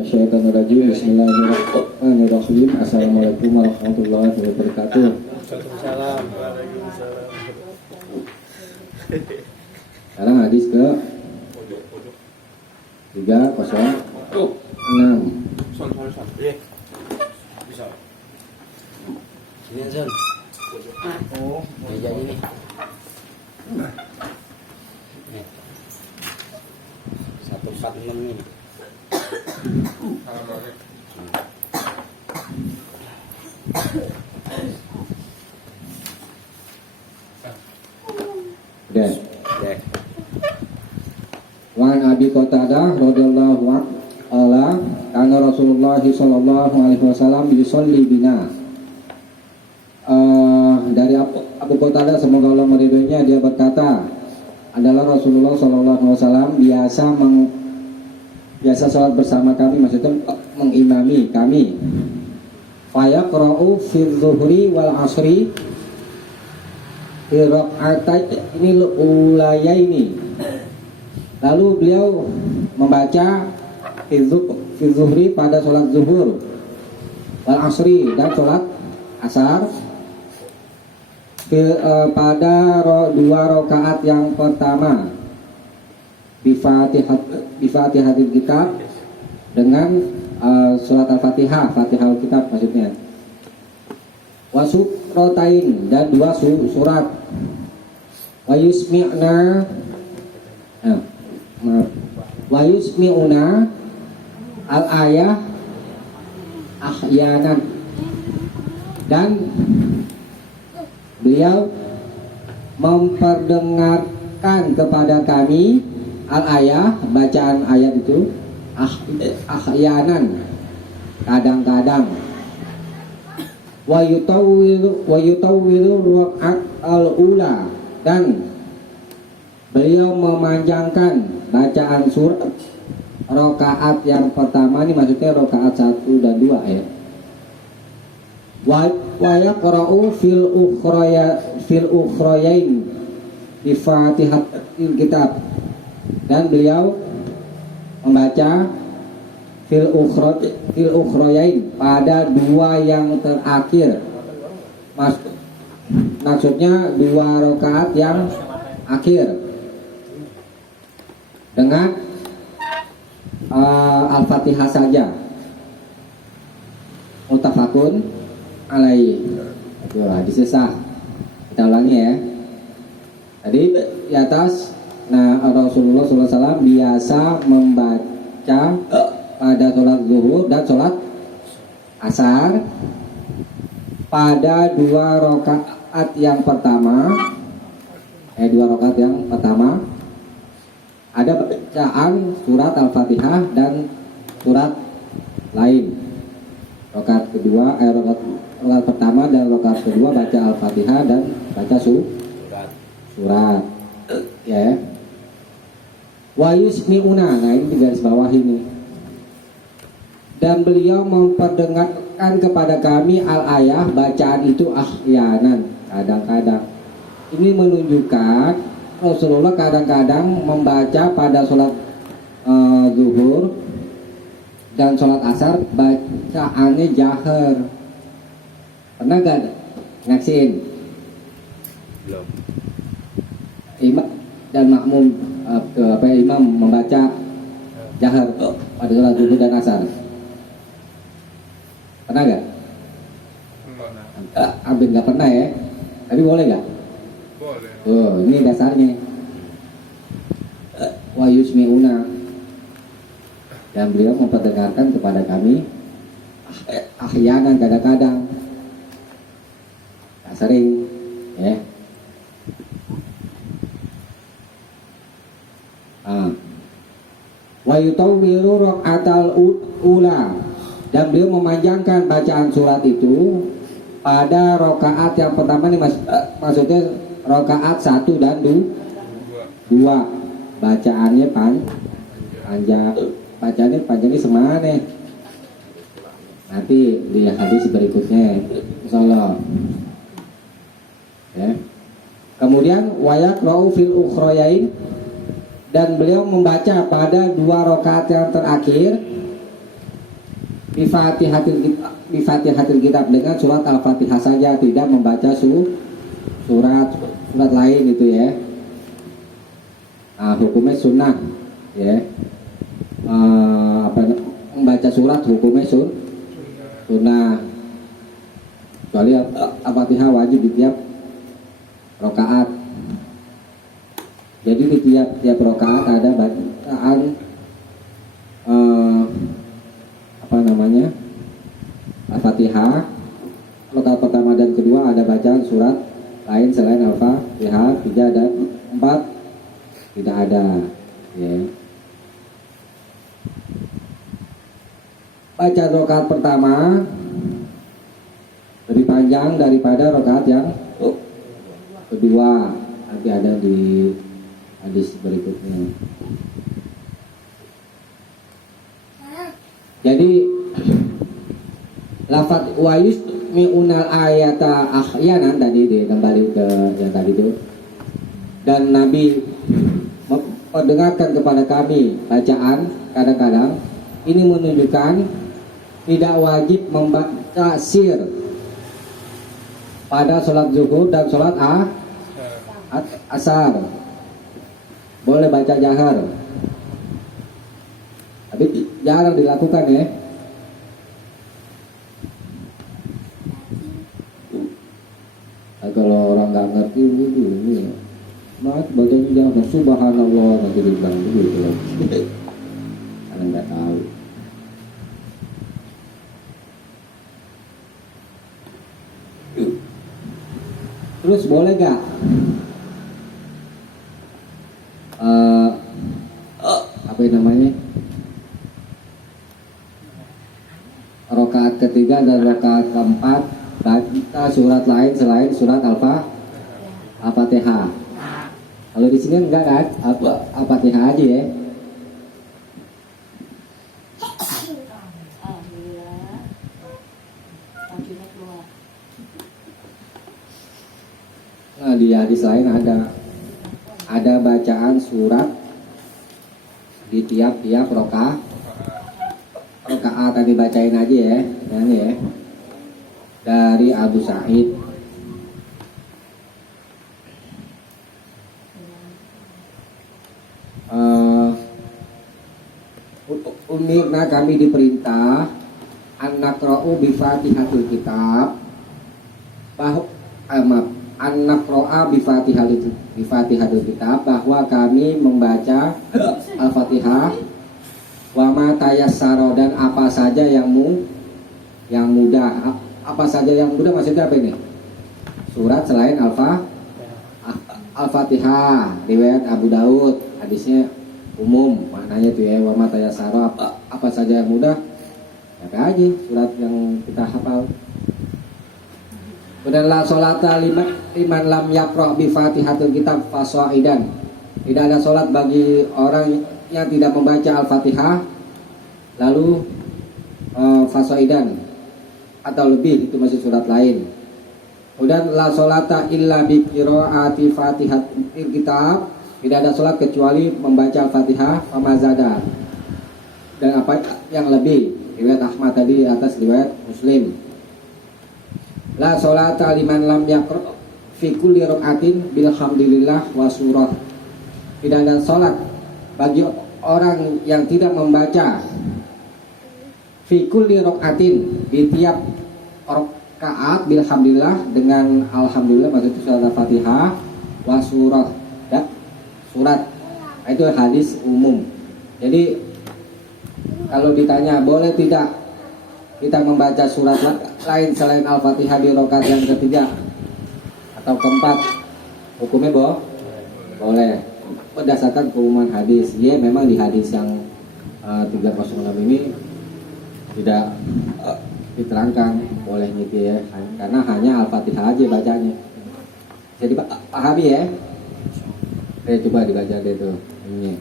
Syaitanirrajim. Bismillahirrahmanirrahim. Assalamualaikum warahmatullahi wabarakatuh. Waalaikumsalam. Sekarang hadis ke 306. Bisa. Ini Zon. Oh, meja ini. Nih. 146 ini. Udah. Wan Abi Qatadah radhiyallahu anhu, kana Rasulullah sallallahu alaihi wasallam yusolli bina. Dari Abu Qatadah, semoga Allah meridhoinya, dia berkata, adalah Rasulullah sallallahu alaihi wasallam biasa salat bersama kami, maksudnya mengimami kami. Fayaqra'u fi dzuhri wal asri fi rak'ataini ulayaini. Lalu beliau membaca fi dzuhri pada salat zuhur, wal asri dan salat asar, pada dua rakaat yang pertama bi Fatihatil Kitab, dengan surat Al-Fatihah, Fatihah Kitab maksudnya. Wasuratain, dan dua surat. Wa yusmi'una al-ayah ahyanan, dan beliau memperdengarkan kepada kami al-ayah, bacaan ayat itu, ahyanan, kadang-kadang. Wa yutawwilu rakaat al-ula, dan beliau memanjangkan bacaan surat rakaat yang pertama, ini maksudnya rakaat 1 dan 2 ya. Wa yaqra'u fil ukhrayain bi Fatihatil Kitab, dan beliau membaca fil ukhrayain pada dua yang terakhir, maksudnya dua rakaat yang akhir, dengan Al-Fatihah saja. Muttafaqun alaihi. Itu hadis sah. Kita ulangi ya. Tadi di atas, nah, Rasulullah SAW biasa membaca pada sholat zuhur dan sholat asar pada dua rakaat yang pertama. Dua rakaat yang pertama ada bacaan surat Al-Fatihah dan surat lain. Rakaat kedua, rakaat pertama dan rakaat kedua baca Al-Fatihah dan baca surat. Ya. Wa yusmi'una, nah ini di garis bawah ini. Dan beliau memperdengarkan kepada kami al-ayah, bacaan itu ahyanan, kadang-kadang. Ini menunjukkan Rasulullah kadang-kadang membaca pada sholat zuhur dan sholat asar bacaannya jahar. Pernah gak ngaksin? Belum. Imam dan makmum, imam membaca jahar pada sholat zuhur dan asar. Pernah gak? Hampir gak pernah ya. Tapi boleh gak? Boleh. Oh, ini dasarnya. Wa yusmi'una, dan beliau memperdengarkan kepada kami ahyanan, kadang-kadang, tak sering ya. Wa yutawwilu raka'atal ula, dan beliau memanjangkan bacaan surat itu pada rakaat yang pertama, ini maksudnya rakaat 1 dan 2. Bacaannya panjang. Bacaannya panjangnya semana? Nanti di hadis berikutnya, insyaallah. Ya. Kemudian wayaqra'u fil ukhrayain, dan beliau membaca pada dua rakaat yang terakhir Bifatihatil kitab dengan surat Al-Fatihah saja, tidak membaca surat lain itu ya. Nah, hukumnya sunnah ya. Membaca surat hukumnya sunnah. Kecuali Al-Fatihah wajib di tiap rakaat. Jadi di tiap rakaat ada bacaan Al-Fatihah. Rakaat pertama dan kedua ada bacaan surat lain selain Al-Fatihah. 3 dan 4 tidak ada ya. Bacaan rakaat pertama lebih panjang daripada rakaat yang kedua, nanti ada di hadis berikutnya. Jadi lafaz wa yusmi'unal ayata ahyanan tadi kembali ke yang tadi itu. Dan Nabi mendengarkan kepada kami bacaan kadang-kadang. Ini menunjukkan tidak wajib membaca sir pada sholat zuhur dan sholat asar. Boleh baca jahar, tapi jarang dilakukan ya. Kalau orang nggak ngerti ini mas bacanya jangan subhanallah, nanti dibilang begitu karena nggak tahu. Terus boleh gak apa namanya rakaat ketiga dan rakaat keempat baca surat lain selain surat Al-Fatihah? Kalau di sini enggak kan, Al-Fatihah aja ya. Nah, di hadis lain ada bacaan surat di tiap rakaat tadi, bacain aja ya, ini ya. Dari Abu Sa'id. Uniknya kami diperintah an-naqra'u bi Fatihatul Kitab an-naqra'a bi Fatihatul Kitab, bahwa kami membaca Al-Fatihah wa ma tayassara, dan apa saja yang mudah. Apa saja yang mudah maksudnya apa ini? Surat selain Al-Fatihah. Riwayat Abu Daud, hadisnya umum maknanya itu ya, wa ma tayassara, apa saja yang mudah apa aja surat yang kita hafal. Dan la sholata liman lam yaqra bi Fatihatul Kitab fasaidan. Tidak ada sholat bagi orang yang tidak membaca Al-Fatihah lalu fasaidan atau lebih, itu masih surat lain. Dan la sholata illa bi qiraati Fatihatul Kitab. Tidak ada sholat kecuali membaca Al-Fatihah famazada, dan apa yang lebih. Riwayat Ahmad tadi di atas, riwayat Muslim. La sholata liman lam yaqra fi kulli rak'atin bilhamdulillah wa surah. Tidak ada sholat bagi orang yang tidak membaca fi kulli rak'atin, di tiap rakaat bilhamdulillah, dengan alhamdulillah, maksudnya surat Al-Fatihah wa surah ya, surat. Itu hadis umum. Jadi kalau ditanya boleh tidak kita membaca surat lain selain Al-Fatihah di rakaat yang ketiga atau keempat, hukumnya boleh berdasarkan keumuman hadis. Ya, memang di hadis yang 306 ini tidak diterangkan boleh gitu ya, karena hanya Al-Fatihah aja bacanya. Jadi pahami ya. Coba dibaca deh tuh ini.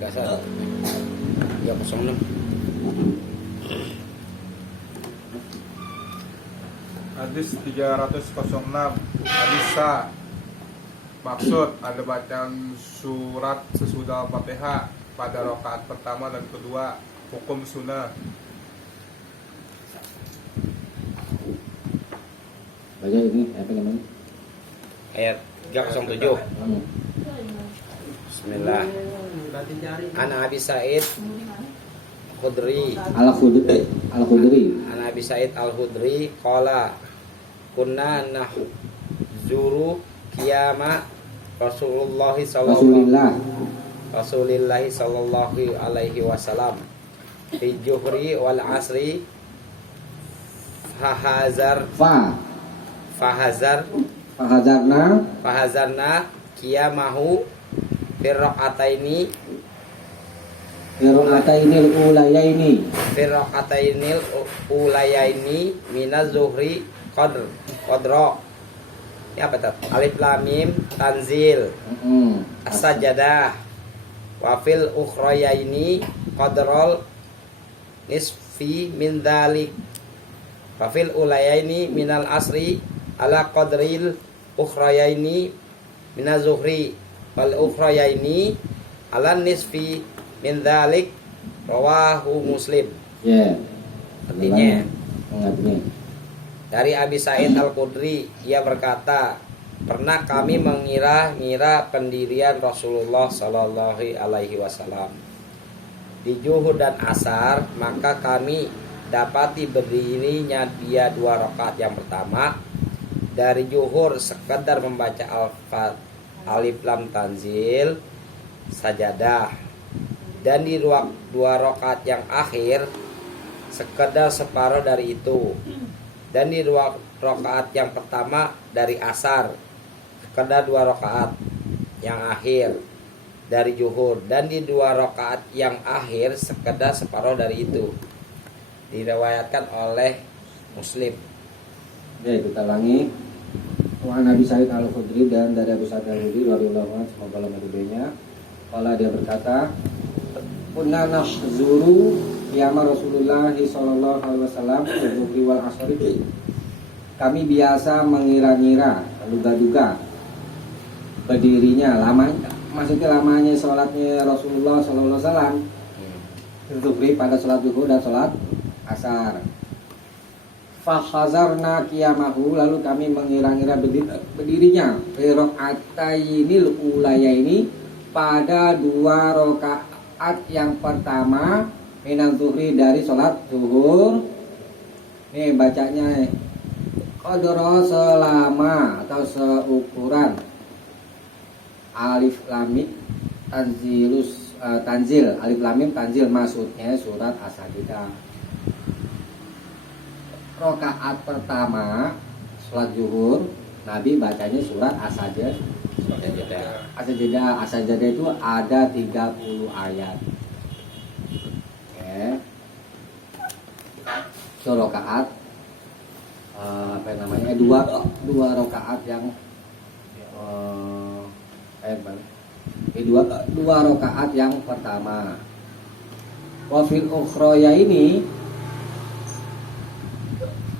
306. Hadis 306. Hadis sa. Maksud ada bacaan surat sesudah Al-Fatihah pada rakaat pertama dan kedua, hukum sunnah. Baca ini apa namanya? Ayat 307. Hmm. Bismillah. An Abi Sa'id Khudri. Al-Khudri. An Abi Sa'id Al-Khudri qala kunna nahzuru qiyama Rasulillah sallallahu alaihi wasallam fi juhri wal asri fahazarna qiyamahu firraqataini ulayaini minaz zuhri qadra. Ini apa tuh? Alif lam mim tanzil. As-sajadah. Wa fil ukhrayaini qadral nisfi min dzalik. Wa fil ulayaini minal asri ala qadril ukhrayaini minaz zuhri wal ukhrayaini ala nisfi min dzalik. Rawahu Muslim. Ya. Artinya Artinya. dari Abi Sa'id Al-Khudri, ia berkata, pernah kami mengira-ngira pendirian Rasulullah Sallallahu Alaihi Wasallam di Zuhur dan Asar, maka kami dapati berdirinya dia 2 rakaat yang pertama. Dari Zuhur sekedar membaca Alif Lam Tanzil sajadah, dan di 2 rakaat yang akhir sekedar separuh dari itu. Dan di 2 rakaat yang pertama dari asar sekedar 2 rakaat yang akhir dari zuhur, dan di 2 rakaat yang akhir sekedar separuh dari itu. Diriwayatkan oleh Muslim. Ya, kita ulangi. Wa Nabi Sa'id Al-Khudri, dan dari Abu Sa'id Al-Khudri radhiyallahu anhu, semoga Allah meridhoinya. Kala dia berkata, kunna nahzuru qiyama Rasulullah sallallahu alaihi wasallam zuhri wal asri. Kami biasa mengira-ngira, duga-duga berdirinya maksudnya lamanya sholatnya Rasulullah sallallahu alaihi wasallam zuhri pada sholat zuhur dan sholat asar. Fahazarna qiyamahu, lalu kami mengira-ngira berdirinya rakaatainil ulayaini pada 2 rakaat yang pertama minan zuhri dari sholat zuhur. Nih bacanya qadra selama atau seukuran alif lam mim tanzil alif lam mim tanzil, maksudnya surat As-Sajdah. Rakaat pertama sholat zuhur Nabi bacanya surat As-Sajdah. As-Sajdah itu ada 30 ayat. Itu rakaat dua rakaat yang dua rakaat yang pertama. Wafil ukhroya ini,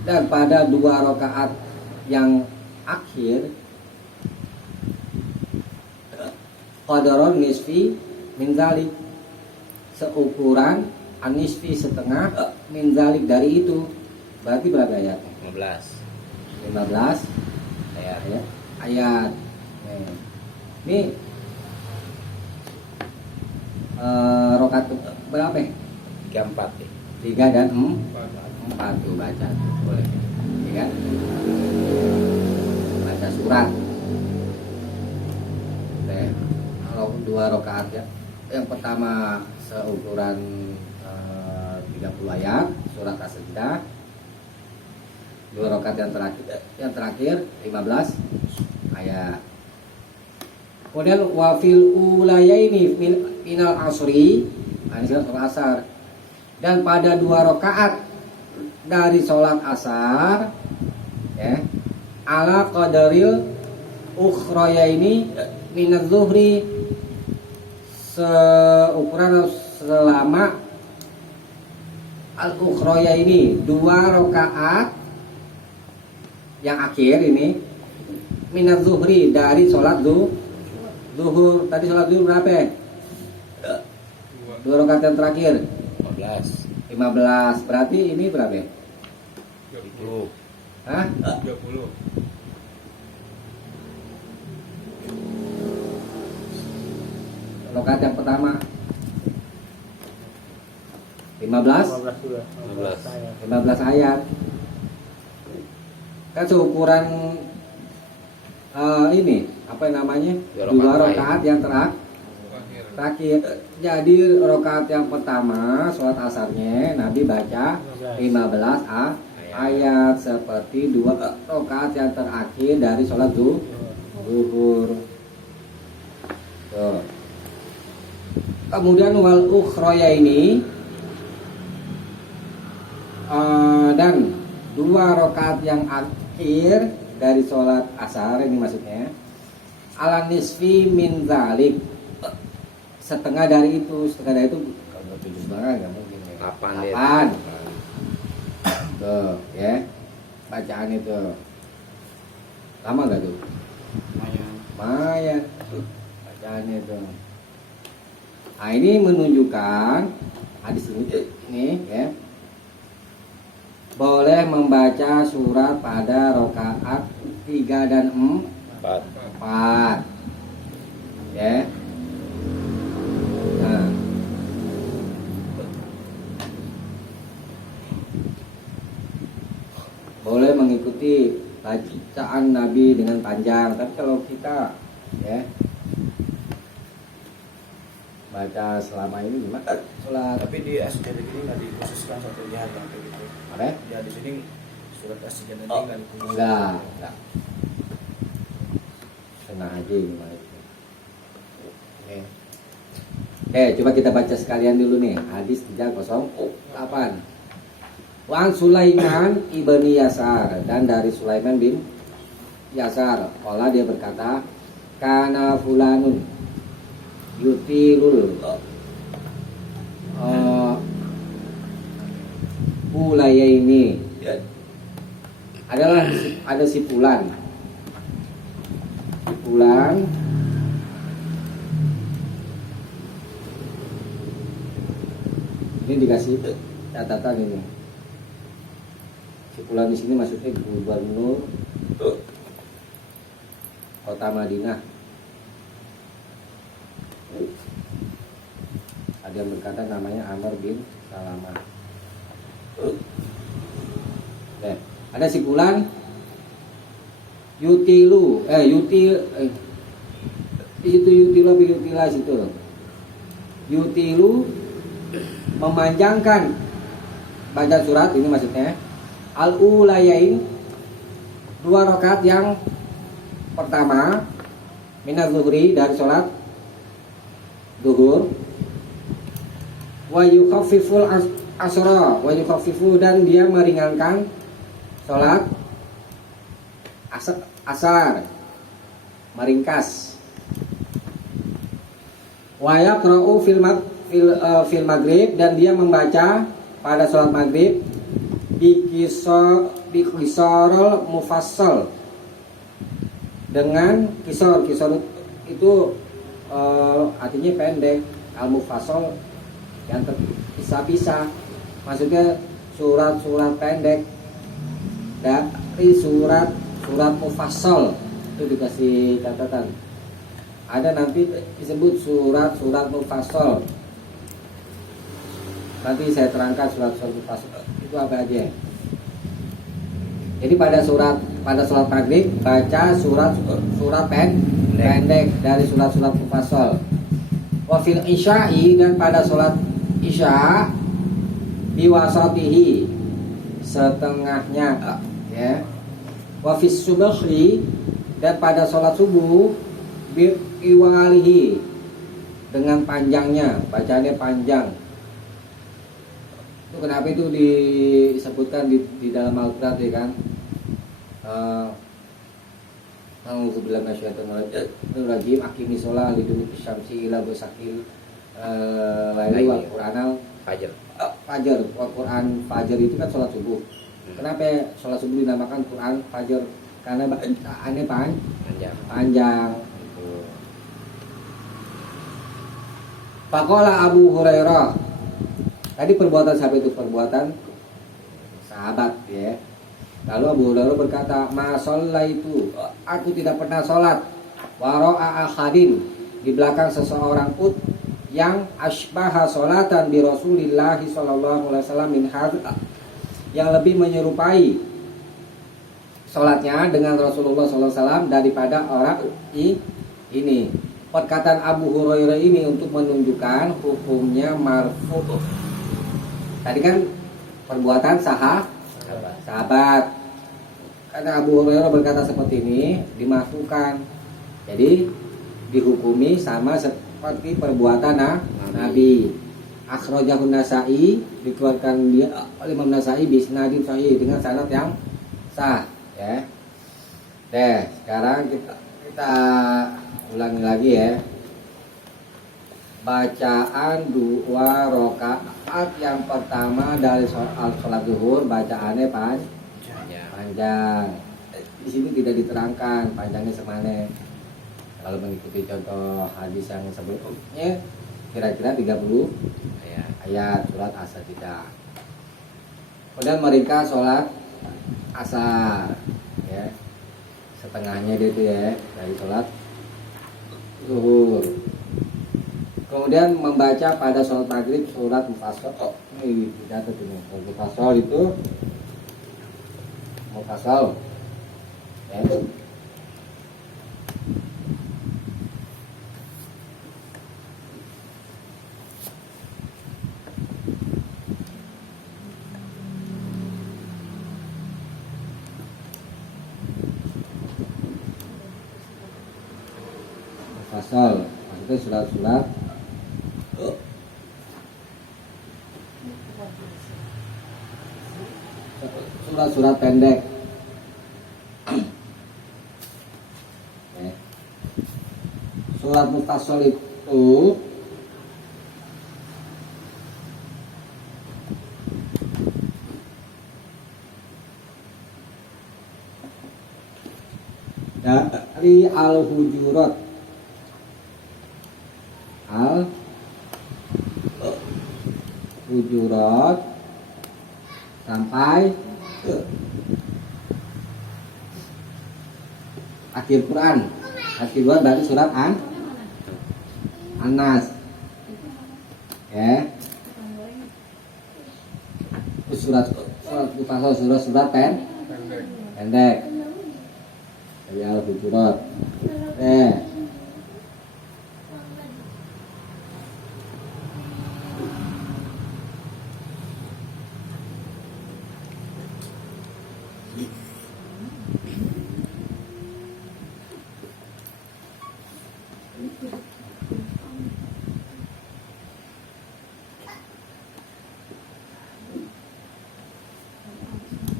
dan pada 2 rakaat yang akhir qadaron nisfi min zalik, seukuran anisfi setengah min zalik dari itu. Berarti berapa ayat? 15 ayat. Ini rakaat berapa? 3 dan 4 tuh baca boleh, ya kan? Baca surat. Kalau 2 rakaat ya, yang pertama seukuran 30 ayat surat As-Sajdah. 2 rakaat yang terakhir 15 ayat. Kemudian wafil ulayaini minal asri, ini sholat asar, dan pada 2 rakaat dari sholat asar, ya, ala qadaril ukhrayaini minaz zuhri, seukuran selama al-ukhrayaini 2 rakaat yang akhir ini minaz zuhri dari sholat zuhur. Tadi sholat zuhur berapa? 2 rakaat yang terakhir 15. 15. Berarti ini berapa? 30. Hah? 30. Rakaat yang pertama 15 15 juga. 15 ayat. Kan seukuran ini apa namanya? Dua Dua rakaat rakaat yang terakhir. Jadi rakaat yang pertama sholat asarnya Nabi baca 15 ayat seperti dua rakaat yang terakhir dari sholat zuhur. Tuh. Kemudian wal ukhroya ini dan dua rakaat yang akhir dari sholat asar ini maksudnya ala nisfi min zalik, setengah dari itu kalau 7 nggak mungkin ya. 8 tuh ya bacaan itu lama nggak tuh? Lumayan bacaannya tuh. Nah ini menunjukkan hadis ini ya, boleh membaca surat pada rakaat 3 dan 4 ya. Nah boleh mengikuti bacaan Nabi dengan panjang, tapi kalau kita ya baca selama ini gimana? Sholat Tapi di as-sajadah ini nggak dikhususkan satu jihad yang kayak gitu. apa ya? Ya di sini surat as-sajadah ini nggak dikhususkan. Enggak. Senang aja gimana itu. Coba kita baca sekalian dulu nih hadis 308. Wan Sulaiman ibni Yasar, dan dari Sulaiman bin Yasar, Allah dia berkata, kana fulanun yutilul ulaya ini adalah ada si fulan ini dikasih catatan ini. Si fulan di sini maksudnya gubernur kota Madinah. Ada yang berkata namanya Amr bin Salamah. Ada si fulan yutilu yutilu memanjangkan baca surat ini maksudnya al-ulayain, 2 rakaat yang pertama minaz zuhri dari sholat zuhur, wa yukhaffiful asra wa yukhaffifu, dan dia meringankan sholat asar, meringkas. Wa yaqra'u fil maghrib, dan dia membaca pada sholat maghrib bi qisarul mufassal, dengan kisor itu artinya pendek, al mufassal yang terpisah-pisah, maksudnya surat-surat pendek dari surat mufassal itu dikasih catatan. Ada nanti disebut surat mufassal. Nanti saya terangkan surat mufassal itu apa aja. Jadi pada sholat maghrib baca surat pendek dari surat mufassal. Wa fil isya'i, dan pada sholat isya biwasatihi, setengahnya ya. Wa fis subhi, dan pada sholat subuh biwalihi, dengan panjangnya, bacanya panjang. Itu kenapa itu disebutkan di dalam Al-Qur'an ya kan? Alhamdulillah masyaallah akimi sholat liduluki syamsi ila busakil laili wal qur'anal fajar. Quran fajar itu kan sholat subuh. Kenapa sholat subuh dinamakan Quran fajar? Karena bacaannya panjang. Faqala Abu Hurairah, tadi perbuatan siapa itu? Perbuatan sahabat ya. Lalu Abu Hurairah berkata, "Ma shallaitu, aku tidak pernah sholat wara'a ahadin, di belakang seseorang pun yang asbaha sholatan bi Rasulillah sallallahu alaihi wasallam min hadza, yang lebih menyerupai sholatnya dengan Rasulullah sallallahu alaihi wasallam daripada orang ini." Perkataan Abu Hurairah ini untuk menunjukkan hukumnya marfu. Tadi kan perbuatan sahabat. Karena Abu Hurairah berkata seperti ini, dimasukkan. Jadi dihukumi sama seperti perbuatan Nabi. Akhrajahun Nasa'i, dikeluarkan dia oleh Imam Nasa'i bisnadin sahih, dengan sanad yang sah, ya. Sekarang kita ulangi lagi ya. Bacaan 2 rakaat yang pertama dari sholat zuhur, bacaannya panjang. Di sini tidak diterangkan panjangnya semana. Kalau mengikuti contoh hadis yang sebelumnya, kira-kira 30 ayat surat As-Sajdah. Kemudian mereka sholat asar, ya, setengahnya dia itu ya dari sholat zuhur. Kemudian membaca pada sholat maghrib surat Mufassal. Ini dicatat ini. Mufassal itu Mufassal, ya. Mufassal maksudnya surat-surat surat-surat pendek. Surat Mufassal itu dari Al-Hujurat sampai akhir Quran. Akhir Quran berarti surat An-Nas, ya. Surat Mufassal, surat pendek dari Al-Hujurat.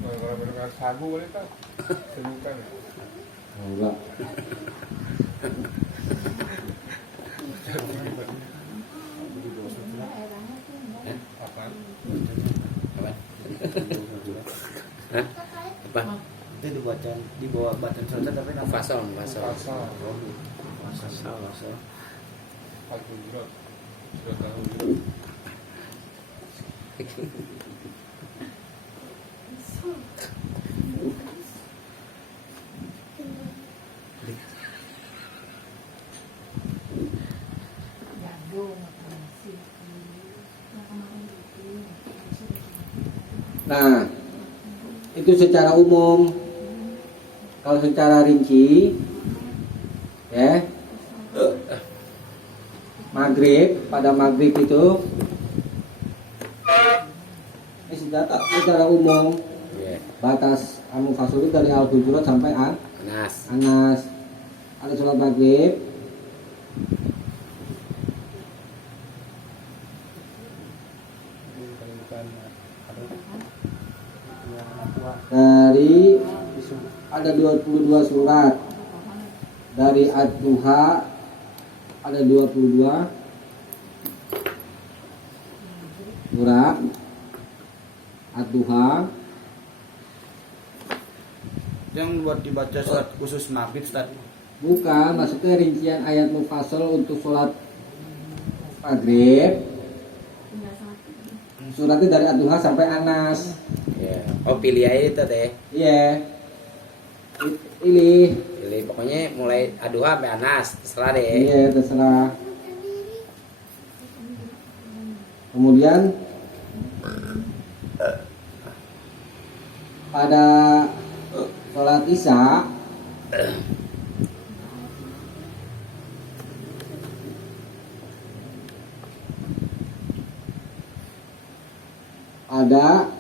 Kalau mendengar sagu boleh tak? Senyumkan. Enggak. Apaan? Apa? Itu di bawah bacaan surat tapi nama Mufassal. Pasal. Mufassal. Al-Hujurat. Surat Al-Hujurat. Nah, itu secara umum. Kalau secara rinci, ya, pada maghrib itu ini secara umum, batas Al-Mufassal itu dari Al-Hujurat sampai An-Nas. Ada sholat maghrib dari ada 22 surat. Dari Ad-Duha ada 22 surat Ad-Duha. Yang buat dibaca surat khusus maghrib Ustaz. Bukan, maksudnya rincian ayat mufassal untuk sholat maghrib. Suratnya dari Ad-Duha sampai An-Nas. Ya. Oh pilih aja itu teh. Iya. Pilih. Pilih pokoknya mulai aduha sampai Anas terserah deh. Iya, terserah. Kemudian pada sholat isya ada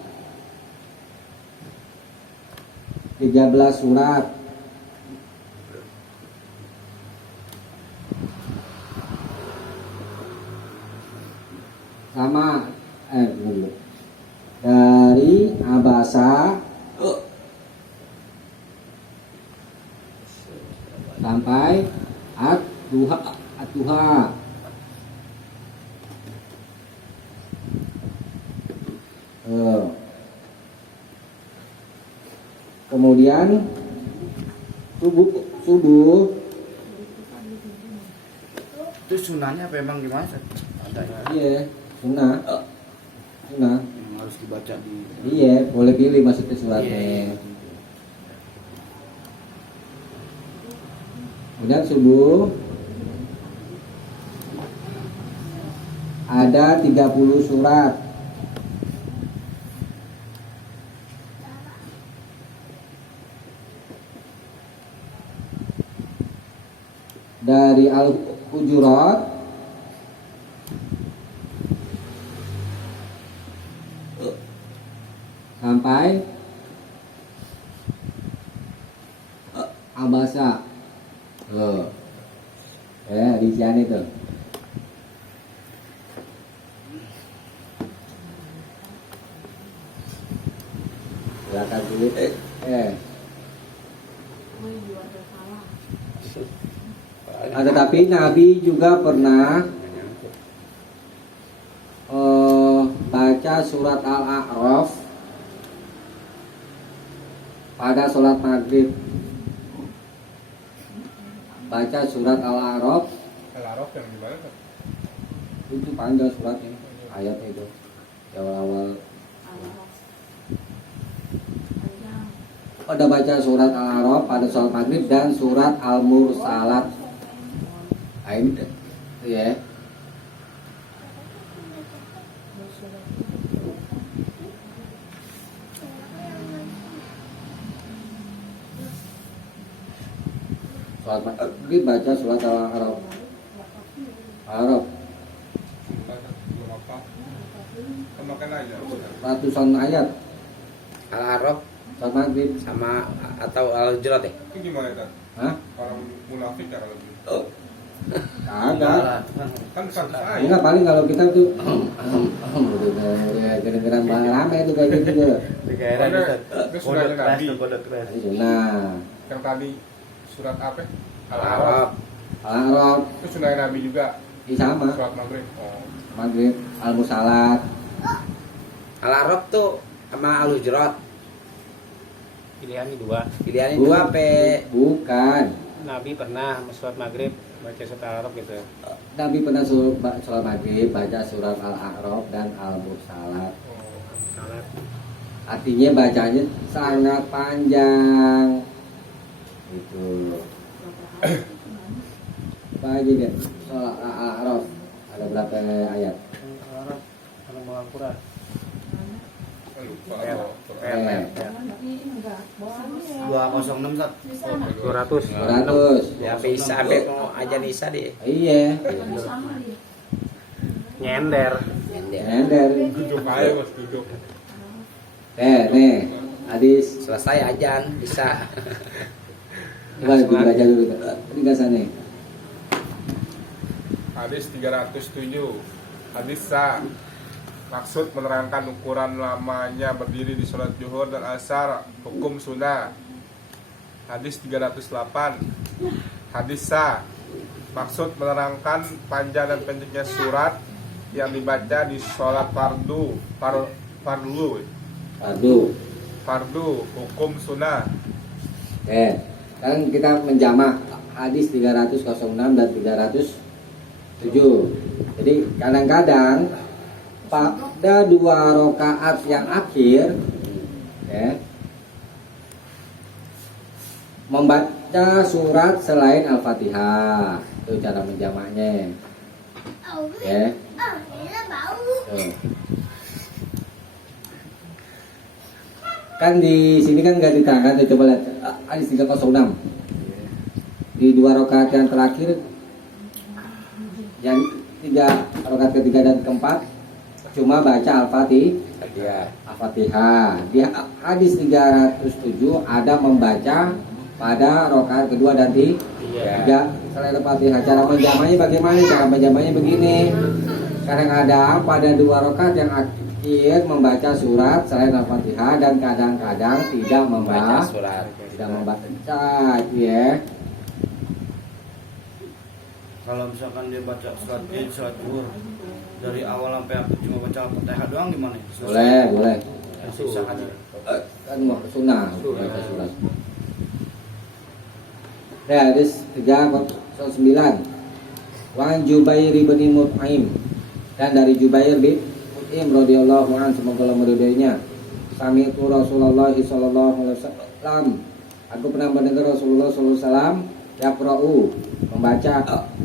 13 surat. Sama dulu. Dari Abasa sampai At-Duha. Kemudian subuh Itu sunahnya apa emang gimana? Ada ya? iya sunnah Yang harus dibaca di. iya boleh pilih maksudnya suratnya. Iya. Kemudian subuh ada 30 surat. Dari Al-Hujurat sampai Abasa. Di sini tuh. Silakan tulis. Tetapi Nabi juga pernah baca surat Al-A'raf pada sholat maghrib. Baca surat Al-A'raf. Al-Araf yang gimana kan? Itu panjang suratnya, ayatnya itu awal-awal. Pada baca surat Al-A'raf pada sholat maghrib dan surat Al-Mursalat. Ini ya. Sholat maghrib baca surat Al-A'raf. Al-A'raf Belum apa? Kan makan aja. ratusan ayat Al-Araf sholat maghrib. sama atau Al-Hujurat ya? Itu gimana kan? Hah? Orang munafik ya kalau gitu. Kagak. Kan satu ayat. Enggak, paling kalau kita tuh kedengeran bahasa lama itu kayak gitu tuh. Itu surat Nabi. Nah, Yang tadi surat apa? Al-Araf. Al-A'raf Itu sunnah Nabi juga. ini sama Surat Maghrib. Oh. maghrib, Al-Mursalat. Al-Araf tuh sama Al-Hujurat. Pilihannya dua. Pilihannya dua pe. Bukan. Nabi pernah sholat maghrib baca surat Al-Araf gitu. Nabi pernah sholat maghrib baca surat Al-A'raf dan Al-Mursalat. Oh. Salat. Artinya bacanya sangat panjang. Itu. Apa aja deh? Surat Al-A'raf ada berapa ayat? Al-Araf kalau mau Al-Quran. Lupa. R. Oh. R. 206 Sat. 200. 200. Ya bisa sampai mau aja Nisa deh. Iya. Nyender. Nyender. Duduk aja mas, duduk. Nih, hadis. Selesai ajan bisa. Coba dibaca dulu. Ringkasannya. Hadis 307. Hadis sa. Maksud menerangkan ukuran lamanya berdiri di sholat zuhur dan asar, hukum sunnah. Hadis 308. Hadis sa. Maksud menerangkan panjang dan pendeknya surat yang dibaca di sholat fardu, fardu, hukum sunnah. Sekarang kita menjamak hadis 306 dan 307. Jadi kadang-kadang pada 2 rakaat yang akhir Ya. Membaca surat selain Al-Fatihah. Itu cara menjamaknya. Ya. Tuh. Kan di sini kan nggak diterangkan, coba lihat hadis 306. Di 2 rakaat yang terakhir, yang 3 rakaat ketiga dan keempat cuma baca Iya. Al-Fatihah. Di hadis 307 ada membaca pada rakaat kedua dan tiga selain Al-Fatihah. Cara menjamahnya bagaimana? Cara menjamahnya begini. Kadang-kadang pada 2 rakaat yang akhir membaca surat selain Al-Fatihah dan kadang-kadang tidak Baca surat. tidak membaca, ya. Kalau misalkan dia baca surat Id, surat Zuhur dari awal sampai akhir cuma baca Al-Fatihah doang gimana? Boleh. Sisa aja. Kan sunnah baca surat. Ya, hadis 309. Wan Jubair bin Mut'im, dan dari Jubair bin Mut'im radhiyallahu anhu, semoga Allah meridainya. Sami'tu Rasulullah sallallahu alaihi wasallam. Aku pernah mendengar Rasulullah sallallahu alaihi wasallam yaqra'u, membaca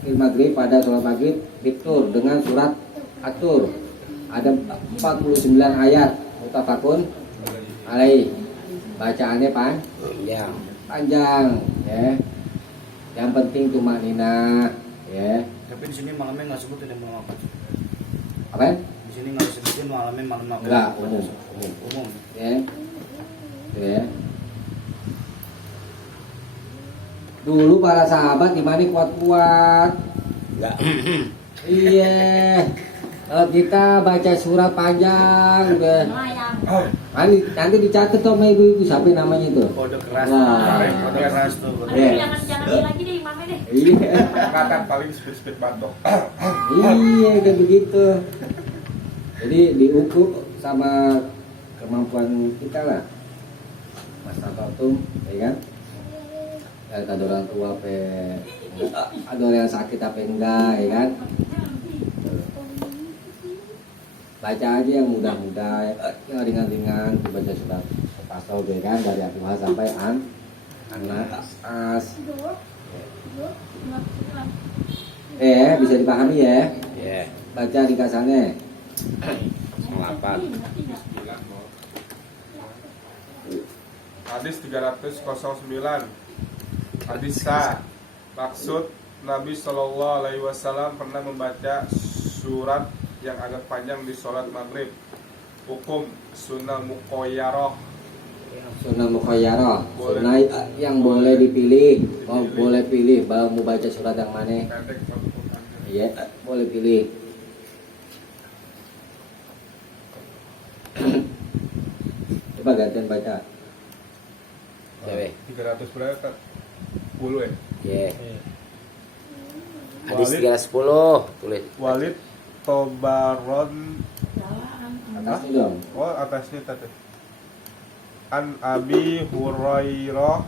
fil maghrib pada sholat maghrib bitur dengan surat At-Tur. Ada 49 ayat, muttafaqun alaih. Bacaannya Iya. panjang, ya. Yang penting tumanina, ya. Tapi di sini malamnya nggak sebutin yang malam apa. Apa? Di sini nggak disebutin malamnya malam apa. Enggak, umum. Umum. Ya. Gitu ya. Dulu para sahabat gimana kuat-kuat. Enggak. Iya. Kalau kita baca surat panjang udah. Nanti dicatat sama ibu-ibu siapa namanya itu. Kode keras. Wah. Kode keras tuh. Iya. Jangan dia lagi deh, mama deh. Iya. Angkatan paling speed batok. Iya, kayak begitu. Jadi diukur sama kemampuan kita lah. Mas Tatum, ya kan? Ada orang tua ada orang yang sakit apa enggak, ya kan? Baca aja yang mudah-mudah, yang ringan-ringan, dibaca surat Al-Fasl, ya kan? Dari Al-Fatihah sampai An-Nas. Bisa dipahami ya? Iya. Baca ringkasannya. 8. Hadis 309. Hadis sa. Maksud Nabi Shallallahu Alaihi Wasallam pernah membaca surat yang agak panjang di sholat maghrib. Hukum sunnah muqayyarah. Sunnah mukhayyarah, sunnah yang boleh dipilih. Boleh pilih mau baca surat yang mana. Pendek Al-Quran. Iya, boleh pilih. Coba gantian baca. Cewek. 300 berapa? 10 ya. Iya. Hadis 310. Tulis. Walid Tobaron. Atas ini dong. Oh, atasnya tadi. An Abi Hurairah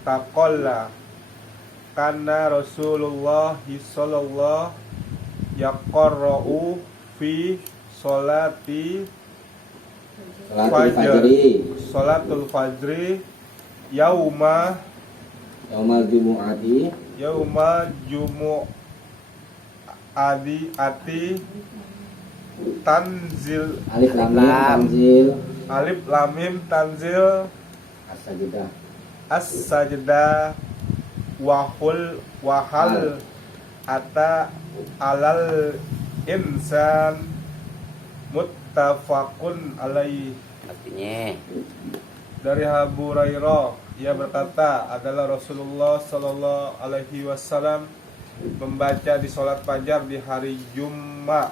taqalla kana Rasulullah sallallahu yaqra'u fi sholati Salatul fajri, sholatul fajri yauma yaumal jumu'ati, ati tanzil alif lam mim tanzil alif lam mim tanzil as-sajdah. as-sajdah wahal ata alal insan muttafaqun alaih. Artinya Dari Abu Hurairah, ia berkata, adalah Rasulullah Sallallahu Alaihi Wasallam membaca di sholat fajar di hari Jumat.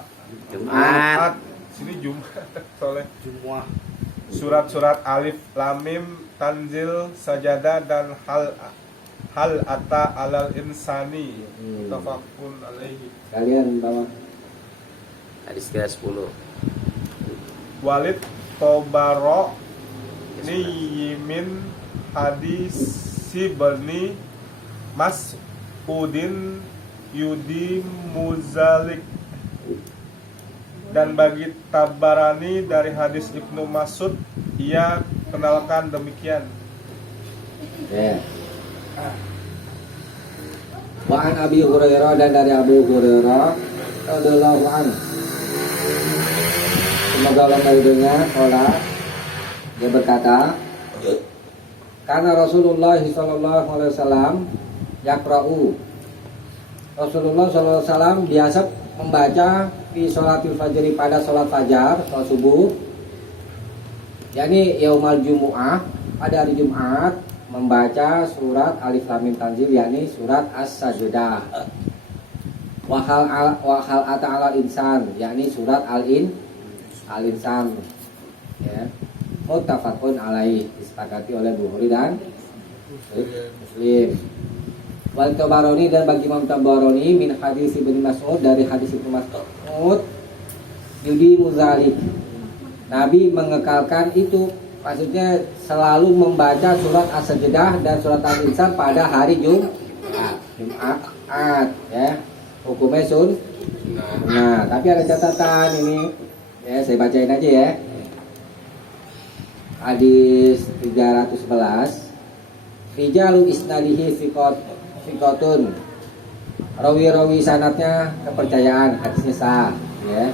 Sini Jumat, soleh. Jumuah. Surat-surat Alif, Lam, Mim, Tanzil, Sajadah dan Hal ata alal insani. Muttafaqun alaihi. Kalian bawa hadis 310. Walid Tobaro Niyimin hadis Sibni Mas'udin Yudi Muzalik, dan bagi Tabarani dari hadis Ibnu Mas'ud ia kenalkan demikian. Ya. Wa an Abi Hurairah, dan dari Abu Hurairah radhiyallahu anhu, semoga Allah meridhoinya, qala, dia berkata, karena Rasulullah sallallahu alaihi wasallam yaqra'u, Rasulullah sallallahu alaihi wasallam biasa membaca fi sholatil fajri, pada sholat fajar, sholat subuh, yakni yaumal jumu'ah, pada hari Jumat, membaca surat Alif Lam Mim Tanzil, yakni surat As-Sajdah. Wa hal ata al insan, yakni surat Al-Insan. Ya. Muttafaqun alaih, disepakati oleh Bukhari dan Muslim. Wal Tabarani, dan bagi Imam Tabarani min hadis Ibnu Mas'ud, dari hadis Ibnu Mas'ud, Yudi Muzalik, Nabi mengekalkan itu, maksudnya selalu membaca surat As-Sajdah dan surat Al-Insan pada hari Jumat, ya. Hukumnya nah, tapi ada catatan ini, ya, saya bacain aja ya. Hadis 311, rijalu isnadihi fikotun, rawi-rawi sanatnya kepercayaan, hadisnya sah, ya.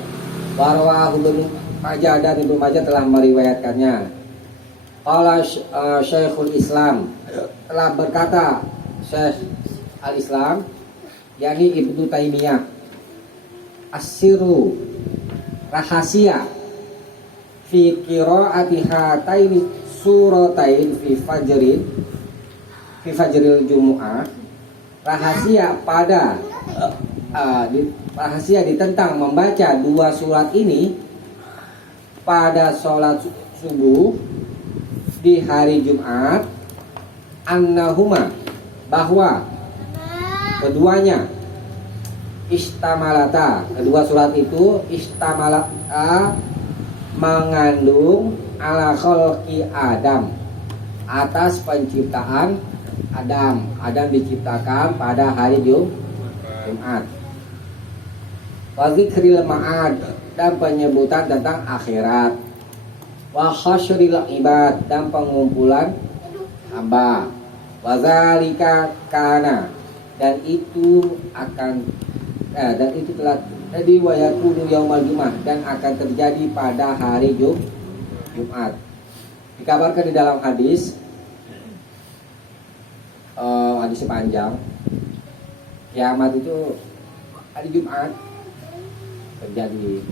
Warwahu Ibnu Majah, dan Ibnu Majah telah meriwayatkannya. Qala Syekhul Islam, telah berkata Syekh Al-Islam, yakni Ibnu Taimiyah, as-sirru, rahasia, fi qiraati hataini suratain fi fajril jumu'ah, rahasia pada rahasia ditentang membaca dua surat ini pada sholat subuh di hari Jumat, annahuma, bahwa keduanya istamalata, kedua surat itu istamalata, mengandung ala khalqi Adam, atas penciptaan Adam. Adam diciptakan pada hari Jumat. Wa dzikril ma'ad, dan penyebutan tentang akhirat. Wa hasyril ibad, dan pengumpulan hamba. Wa zalika kana, dan itu akan dan itu telah jadi wa yakunu yaumal jum'ah, dan akan terjadi pada hari Jumat. Dikabarkan di dalam hadis panjang, kiamat itu hari Jumat terjadi.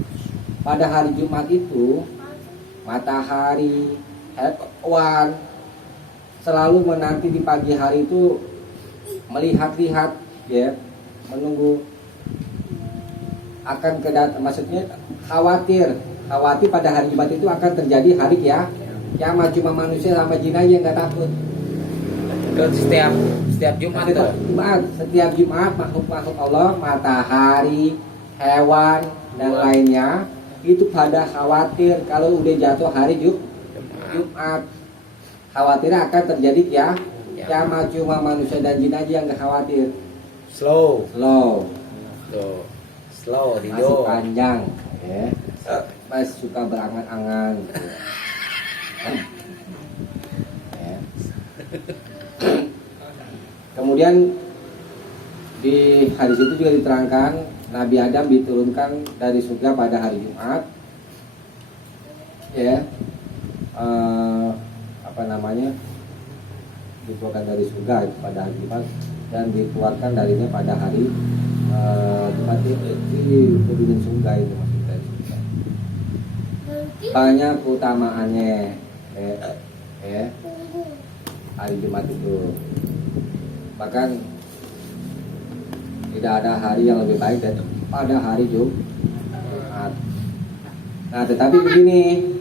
Pada hari Jumat itu matahari, hewan selalu menanti di pagi hari itu, melihat-lihat, ya, menunggu akan kedatang, maksudnya khawatir pada hari Jumat itu akan terjadi hari kiamat. Cuma manusia sama jin aja yang nggak takut. Setiap Jumat tuh. Setiap Jumat makhluk Allah, matahari, hewan dan lainnya itu pada khawatir kalau udah jatuh hari Jumat. Khawatirnya akan terjadi kiamat. Cuma manusia dan jin aja yang nggak khawatir. Slow Masih panjang, ya. Masih suka berangan-angan, gitu. Ya. Kemudian di hadis itu juga diterangkan Nabi Adam diturunkan dari surga pada hari Jumat, ya. Dikeluarkan dari surga pada hari Jumat dan dikeluarkan darinya pada hari Jumat di turunin surga itu, maksudnya surga. Banyak keutamaannya, ya. Hari Jumat itu bahkan tidak ada hari yang lebih baik daripada hari Jumat. Nah, tetapi begini,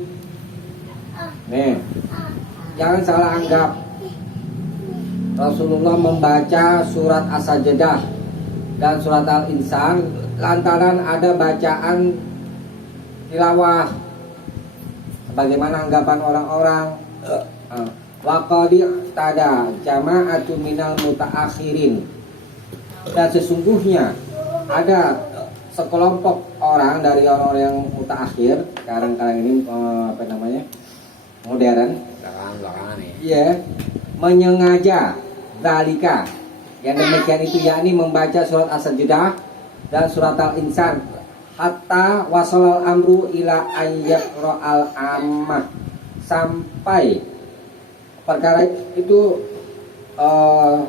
nih, jangan salah anggap Rasulullah membaca surat As-Sajdah dan surat Al-Insan lantaran ada bacaan tilawah, bagaimana anggapan orang-orang. Waqadi tada jama'atu minal mutaakhirin, dan sesungguhnya ada sekelompok orang dari orang-orang yang mutaakhir, sekarang ini modern, ya menyengaja zalika yang demikian itu yakni membaca surat as-sajdah dan surat al-insan hatta wasalal amru ila ayyaqra'al ammah sampai perkara itu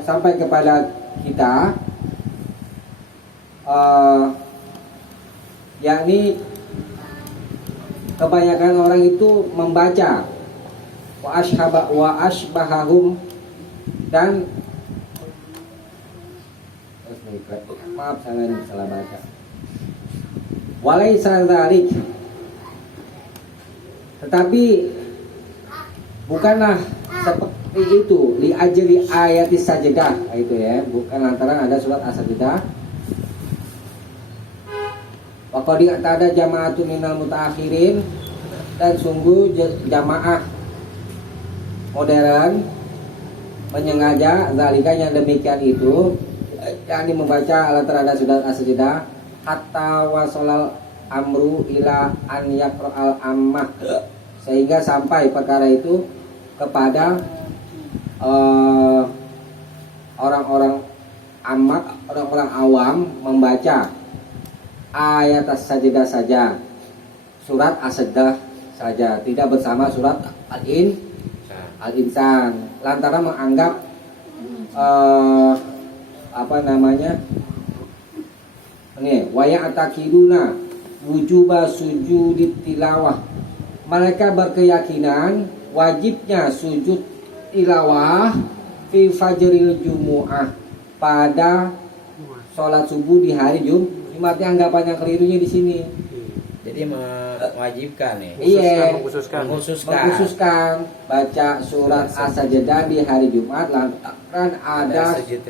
sampai kepada kita yakni kebanyakan orang itu membaca wa ashbahahum dan maaf salah baca walaisa dzalik tetapi bukanlah seperti itu li ajli ayatis sajdah itu ya bukan lantaran ada surat as-sajdah wa qad ada jama'atun minal mutaakhirin dan sungguh jamaah modern menyengaja zalika yang demikian itu yakni membaca alat terhadap surat as-sajdah hatta wasolal amru ila an yaqra'al ammah sehingga sampai perkara itu kepada orang-orang amat, orang-orang awam membaca ayat as-sajdah saja, surat as-sajdah saja, tidak bersama surat al-insan, lantaran menganggap waya atakiduna wujuba sujudit tilawah. Mereka berkeyakinan wajibnya sujud tilawah fi fajril jumu'ah pada sholat subuh di hari Jumat. Anggapan yang kelirunya di sini. Jadi mewajibkan ya. Iya. Mengkhususkan baca surat as-sajdah di hari Jumat lantaran ada sujud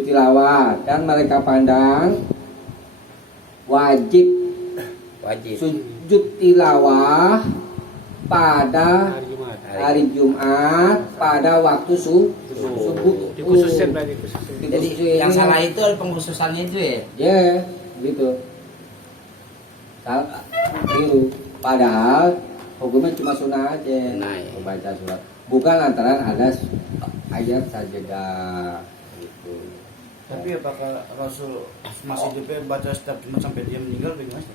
tilawah dan mereka pandang wajib sujud tilawah pada hari Jumat pada waktu subuh. Dikhususin berarti. Jadi yang salah itu pengkhususannya itu ya. Ya, gitu. Salah keliru. Padahal hukumnya cuma sunnah aja. Nah, ya. Membaca surat. Bukan lantaran ada ayat sajdah gitu. Tapi apakah Rasul masih hidup baca setiap Jumat sampai dia meninggal bagaimana?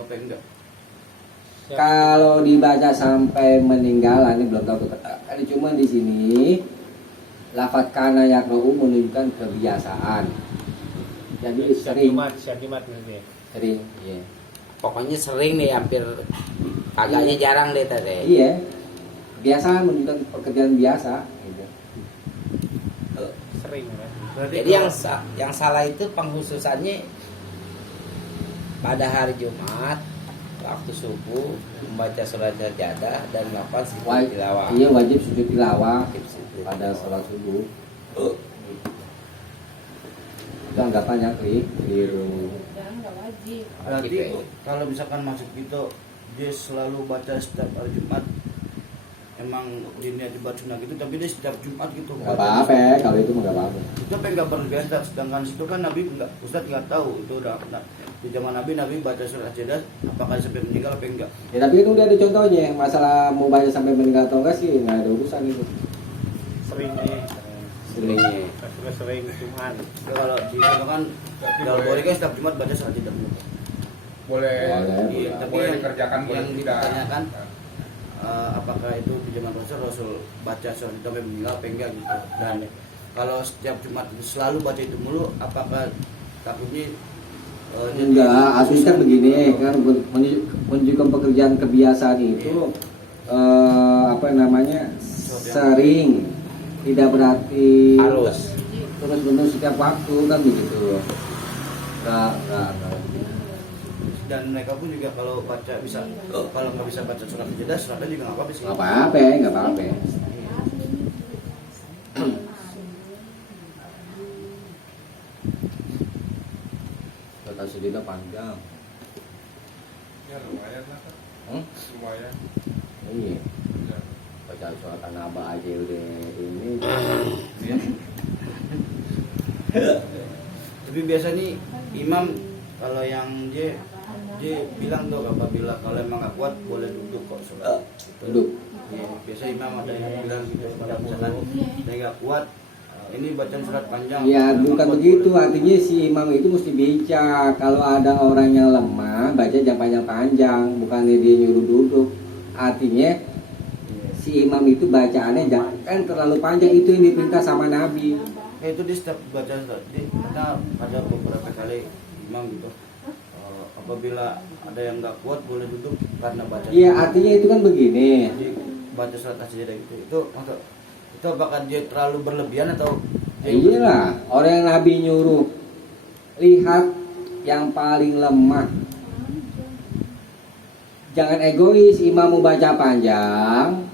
Apa enggak? Kalau dibaca sampai meninggal, ini belum tahu tadi cuma di sini lafaz kana yaqra'u menunjukkan kebiasaan. Jadi sering Jumat nanti. sering, iya. Pokoknya sering nih, hampir kagaknya jarang deh tadi. Iya. Biasa menunjukkan pekerjaan biasa gitu. Sering ya. Berarti Jadi yang salah itu pengkhususannya pada hari Jumat waktu subuh membaca surat sajdah dan melakukan sujud tilawah. Iya, wajib sujud tilawah Wajib sujud pada tilawah. sholat subuh. Itu anggapannya keliru. berarti Gitu ya. kalau misalkan masuk gitu dia selalu baca setiap hari Jumat, emang dia niat dibaca sunnah gitu, tapi dia setiap Jumat gitu. Gak apa-apa ya, kalau itu mah gak apa-apa. Itu apa enggak berbiasa, sedangkan situ kan Nabi enggak, Ustaz enggak tahu itu udah di zaman Nabi baca surat Sajdah apakah sampai meninggal apa enggak. Ya tapi itu udah ada contohnya. Masalah mau baca sampai meninggal atau enggak sih nggak ada urusan itu. Sering nih. Seringnya. Sudah sering Jumat. Ya, kalau di sana kan dalam Bukhari kan setiap Jumat baca surat Sajdah. Boleh. Iya, tapi Boleh yang dikerjakan, boleh yang tidak. ditanyakan apakah itu di zaman Rasul baca surat itu sampai meninggal apa enggak gitu. Dan kalau setiap Jumat itu selalu baca itu mulu, apakah takutnya Enggak, aslinya kan begini kan menunjukkan pekerjaan kebiasaan itu sering, tidak berarti Harus. terus-menerus setiap waktu kan begitu. Enggak. dan mereka pun juga kalau baca bisa, kalau nggak bisa baca surat Sajdah, suratnya juga nggak apa-apa sih. Nggak apa-apa. Kata sedikit panjang. Ya lumayan lah kan. Lumayan. Iya. Ya. Baca surat An-Naba aja udah ini. Tapi biasa nih imam kalau yang dia dia bilang tuh apabila kalau emang nggak kuat boleh duduk kok sholat. Gitu. Duduk. Iya, biasa imam ada yang bilang gitu kalau misalkan dia nggak kuat, ini bacaan surat panjang. Ya Kalau bukan nggak kuat, begitu, boleh. artinya si imam itu mesti bijak. Kalau ada orang yang lemah, baca jangan panjang-panjang, bukan dia nyuruh duduk. Artinya si imam itu bacaannya jangan terlalu panjang, itu yang diperintah sama Nabi. Itu di setiap baca surat, karena ada beberapa kali imam gitu. Apabila ada yang nggak kuat boleh duduk karena baca. Iya, artinya itu kan begini. Jadi baca surat as-sajdah gitu. Itu apakah dia terlalu berlebihan atau dia Iyalah, orang yang Nabi nyuruh lihat yang paling lemah. Jangan egois, imam mau baca panjang,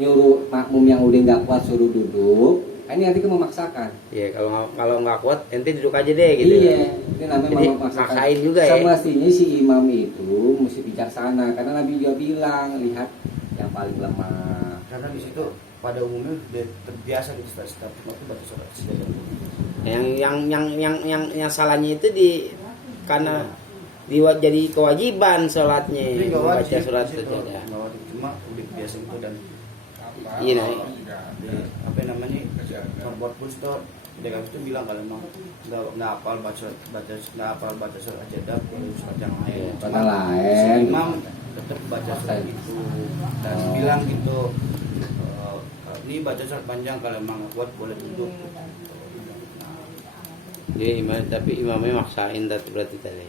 nyuruh makmum yang udah nggak kuat suruh duduk. Ini nanti kan memaksakan. Iya, kalau nggak kuat ente duduk aja deh gitu. Iya, ini namanya Jadi, memaksakan. maksain juga ya. Semestinya si imam itu mesti bijaksana, karena Nabi juga bilang lihat yang paling lemah. karena di situ pada umumnya dia terbiasa gitu setiap waktu baca surat as-sajdah. Yang salahnya itu karena jadi kewajiban sholatnya Tapi nggak membaca wajib surat di situ. saja. Nggak wajib, cuma udah biasa gitu dan Iya, nah. apa namanya buat pun itu dia itu bilang kalau emang nggak hafal baca surat as-sajdah boleh surat yang lain. Kata Si lain. imam tetap baca surat itu dan bilang gitu, ini baca surat panjang kalau emang nggak kuat boleh duduk. Jadi tapi imamnya maksain berarti tadi.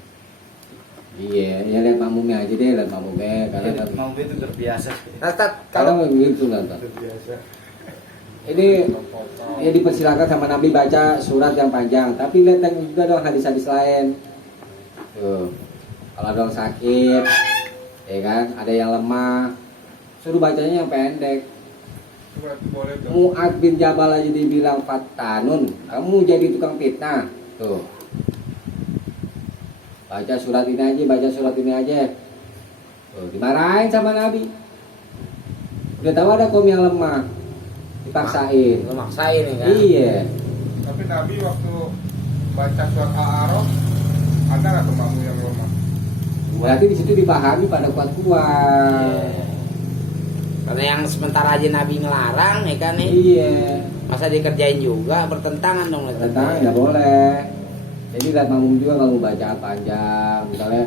Iya, ya lihat makmumnya aja deh, lihat makmumnya. Karena kan Mau itu terbiasa. kalau begitu nanti. Terbiasa. Ini ya dipersilakan sama Nabi baca surat yang panjang, tapi lihat juga dong hadis-hadis lain. Tuh, kalau ada orang sakit, ya kan, ada yang lemah, suruh bacanya yang pendek. Itu berarti boleh tuh. Mu'ad bin Jabal aja dibilang fatanun, kamu jadi tukang fitnah. Tuh, baca surat ini aja. Tuh, dimarahin sama Nabi. Udah tahu ada kaum yang lemah, dipaksain. Lu maksain ya kan? Iya. Tapi Nabi waktu baca surat Al-A'raf ada nggak tuh makmum yang lemah? Berarti di situ dipahami pada kuat-kuat. Iya. Karena yang sementara aja Nabi ngelarang ya kan nih. Iya. Masa dikerjain juga bertentangan dong. Tentang nggak boleh. Jadi lihat makmum juga kalau mau baca panjang, misalnya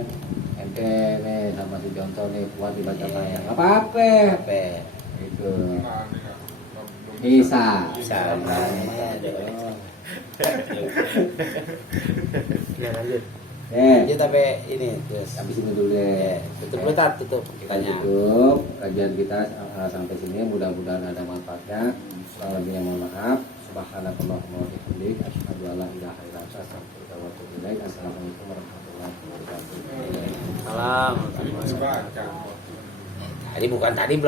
ente nih sama si Johnson nih kuat dibaca panjang, nggak apa-apa. Apa? Gitu. Nah, ini belum Bisa. Bisa. Ya lanjut. Lanjut sampai ini terus. Habis ini dulu deh. Tutup dulu Tat, tutup Kita kitanya. tutup kajian kita sampai sini, mudah-mudahan ada manfaatnya. Kalau lebihnya mohon maaf. Subhanakallahumma wa bihamdik asyhadu an la ilaha illa anta astaghfiruka wa atubu ilaik. Assalamualaikum warahmatullahi wabarakatuh. Salam. dibaca. Tadi bukan tadi belum